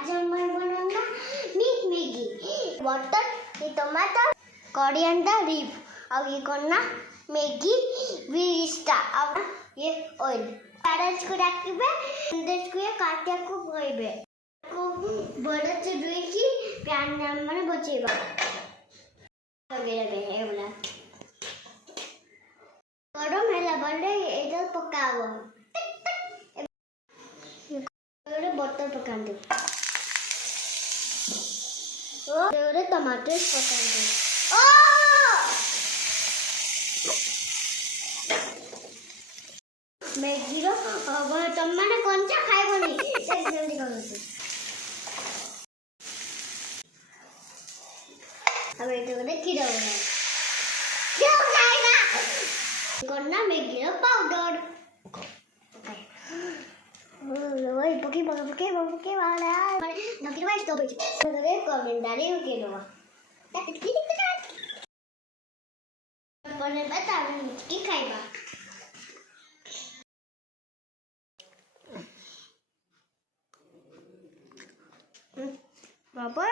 आज हम बनाऊंगा मीट मैगी वाटर ये टमाटर कोरिएंडर लीफ और ये करना मैगी विस्टा और ये ऑयल प्याज को रखिबे अंदर को ये काटिया को भइबे को बड़ा से दुई की प्यान नाम माने बचेबा वगैरह है बोला गरम हैला बल्ले एदल पकावो ये बटर पकान दे ओ टमाटर पकान दे ओ मैगी रो टमाटर कंचा खाइबोनी जल्दी करो अब ये तो देखी रहो क्यों खाएगा करना मैगी रो पाउडर ओए पके वाला नकी वाइस तो बेच करे कमेंटारी के लो पने बता की खाइबा बाबा